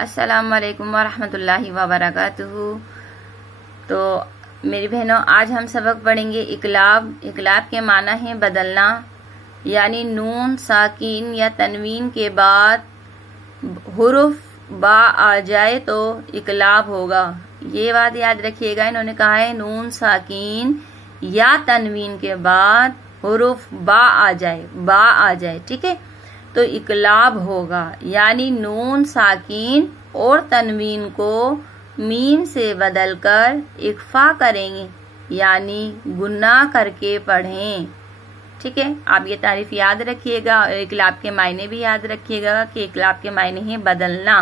السلام علیکم ورحمۃ اللہ وبرکاتہ۔ تو میری بہنوں، آج ہم سبق پڑھیں گے اقلاب۔ اقلاب کے معنی ہے بدلنا، یعنی نون ساکین یا تنوین کے بعد حرف با آ جائے تو اقلاب ہوگا۔ یہ بات یاد رکھیے گا، انہوں نے کہا ہے نون ساکین یا تنوین کے بعد حرف با آ جائے، ٹھیک ہے، تو اقلاب ہوگا، یعنی نون ساکین اور تنوین کو میم سے بدل کر اخفا کریں گے، یعنی گناہ کر کے پڑھیں، ٹھیک ہے۔ آپ یہ تعریف یاد رکھیے گا اور اقلاب کے معنی بھی یاد رکھیے گا کہ اقلاب کے معنی ہے بدلنا۔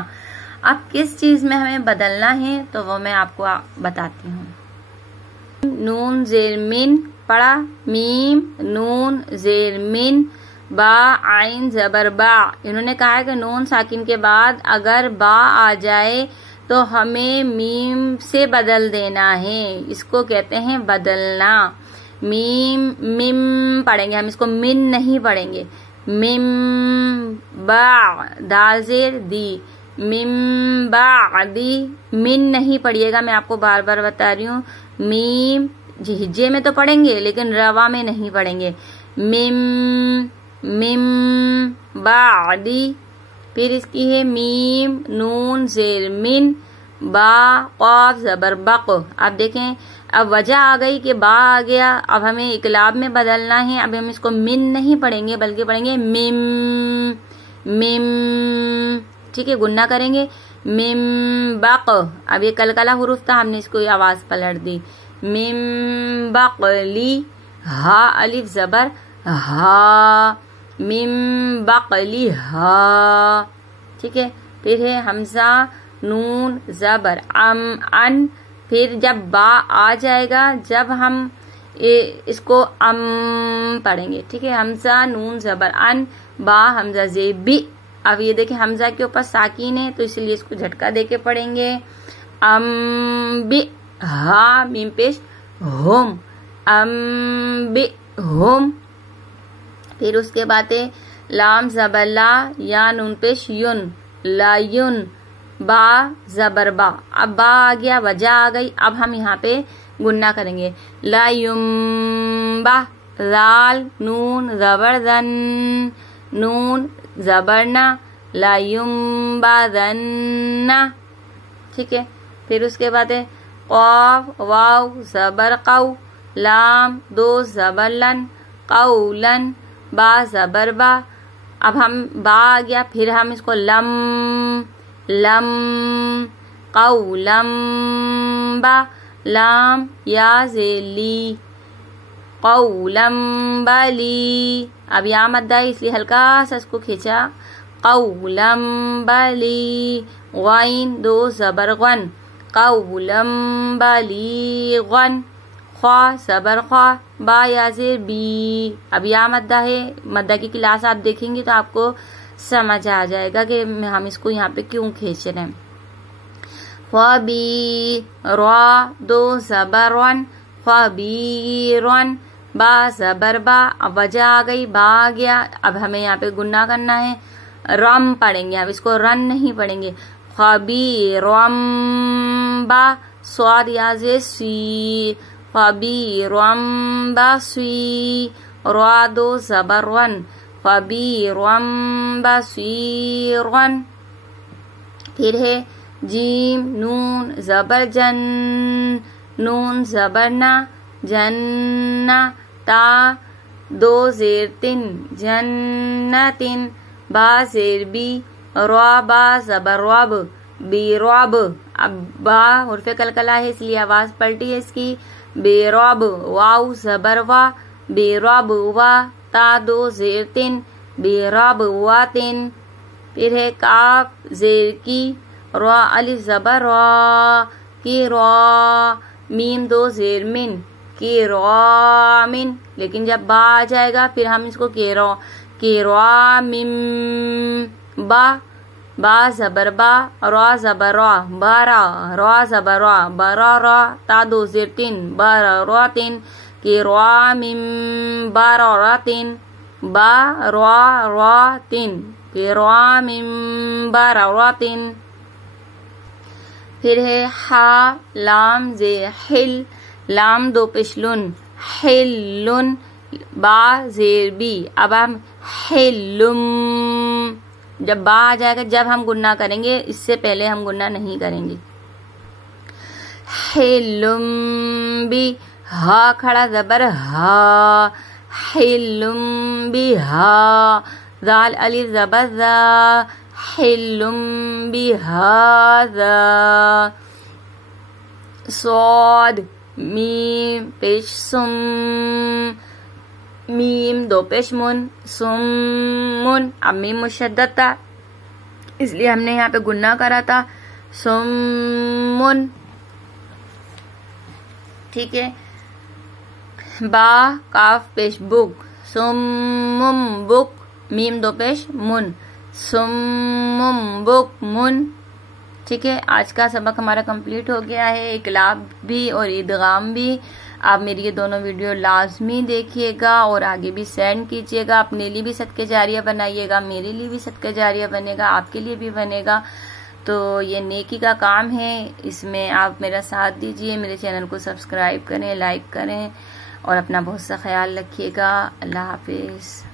اب کس چیز میں ہمیں بدلنا ہے تو وہ میں آپ کو بتاتی ہوں۔ نون زیر من پڑھا، میم نون زیر من، با عین زبر با۔ انہوں نے کہا ہے کہ نون ساکن کے بعد اگر با آ جائے تو ہمیں میم سے بدل دینا ہے، اس کو کہتے ہیں بدلنا۔ میم پڑھیں گے ہم، اس کو من نہیں پڑھیں گے۔ مم با دال زیر دی، مم با دی، من نہیں پڑھیے گا، میں آپ کو بار بار بتا رہی ہوں۔ میم ہجے میں تو پڑھیں گے لیکن روا میں نہیں پڑھیں گے۔ مم بعدی، پھر اس کی ہے میم نون زیر من، با قاف زبر بق۔ اب دیکھیں، اب وجہ آ گئی کہ با آ گیا، اب ہمیں اقلاب میں بدلنا ہے۔ اب ہم اس کو من نہیں پڑھیں گے بلکہ پڑھیں گے مم، ٹھیک ہے، گنہ کریں گے۔ مم بق، اب یہ کلکلا حروف تھا، ہم نے اس کو آواز پلٹ دی۔ مم بقلی، ہا الف زبر ہا، مم بقلی ہا، ٹھیک ہے۔ پھر ہے حمزہ نون زبر ان، پھر جب با آ جائے گا، جب ہم اس کو پڑھیں گے، ٹھیک ہے۔ حمزہ نون زبر ان، با حمزہ زیبی۔ اب یہ دیکھیں حمزہ کے اوپر ساکین ہے تو اس لیے اس کو جھٹکا دے کے پڑھیں گے۔ بی ہا میم پیش ہوم، بی ہوم۔ پھر اس کے بعد ہے لام زبر لا، یا نون پیش یون، لا یون، با زبر با۔ اب با آ گیا، وجہ آ گئی، اب ہم یہاں پہ گنہ کریں گے۔ لا یم با، لال نون زبر زن، نون زبرنا، لا یم با زن، ٹھیک ہے۔ پھر اس کے بعد ہے قاف واو زبر قو، لام دو زبر لن، قولن، با زبر با۔ اب ہم با آ گیا، پھر ہم اس کو لم قولم با، لام یا زیلی، قولم بلی۔ اب یا مدہ ہے اس لیے ہلکا سا اس کو کھینچا، قولم بلی، غین دو زبر غن، قولم بلیغن، خوا زبر خوا، با یا زیر بی۔ اب یا مدہ ہے، مدہ کی کلاس آپ دیکھیں گے تو آپ کو سمجھ آ جائے گا کہ ہم اس کو یہاں پہ کیوں کھینچ رہے ہیں۔ خبی را دو زبر ون، خبیرن، با زبر با۔ اب وجہ آ گئی، با آ گیا، اب ہمیں یہاں پہ گنہ کرنا ہے، رم پڑھیں گے، اب اس کو رن نہیں پڑھیں گے۔ خبیرم با سواد یا زیر سی، خبیرم بصیر، را دو زبر ون، خبیرم بصیرن۔ پھر ہے جیم نون زبر جن، نون زبرنا، جنہ، تا دو زیر تن، جنتن، با زیر بی، را با زبر رب، بی رب۔ اب با حرف کلکلا ہے اس لیے آواز پلٹی ہے اس کی، بے رب، واو زبر وا، بے رب وا، تا دو زیر تن، بے رب وا تن۔ پھر ہے کاف زیر کی، را الف زبر را، کی را، میم دو زیر من، کی را من۔ لیکن جب با آ جائے گا پھر ہم اس کو کی را میم با، با زبر با، را زبر را، بارا، را زبر را، برا را، تا دو زیر تین، برا را تین، کی را میم بارا را تین، با را را تین، کی را میم بارا را تین۔ پھر ہے ہا لام زے حل، لام دو پشلن، حلن، با زیر بی، اب ہم حلم، جب با آ جائے گا جب ہم گننا کریں گے، اس سے پہلے ہم گننا نہیں کریں گے. حلم بی، ہا کھڑا زبر ہا، حلم بی ہا، زال الف زبر زا، حلم بی ہاذا. صاد میم پیش سم، میم دو پیش من، سمن، اب میم مشدد تھا اس لیے ہم نے یہاں پہ گننا کرا تھا، سمن. ٹھیک ہے. با کاف پیش بک، سمم بک، میم دو پیش من، سمم بک من. ٹھیک ہے. آج کا سبق ہمارا کمپلیٹ ہو گیا ہے، اقلاب بھی اور ادغام بھی. آپ میری یہ دونوں ویڈیو لازمی دیکھیے گا اور آگے بھی سینڈ کیجیے گا. اپنے لیے بھی صدقہ جاریہ بنائیے گا، میرے لیے بھی صدقہ جاریہ بنے گا، آپ کے لیے بھی بنے گا. تو یہ نیکی کا کام ہے، اس میں آپ میرا ساتھ دیجیے. میرے چینل کو سبسکرائب کریں، لائک کریں اور اپنا بہت سا خیال رکھیے گا. اللہ حافظ.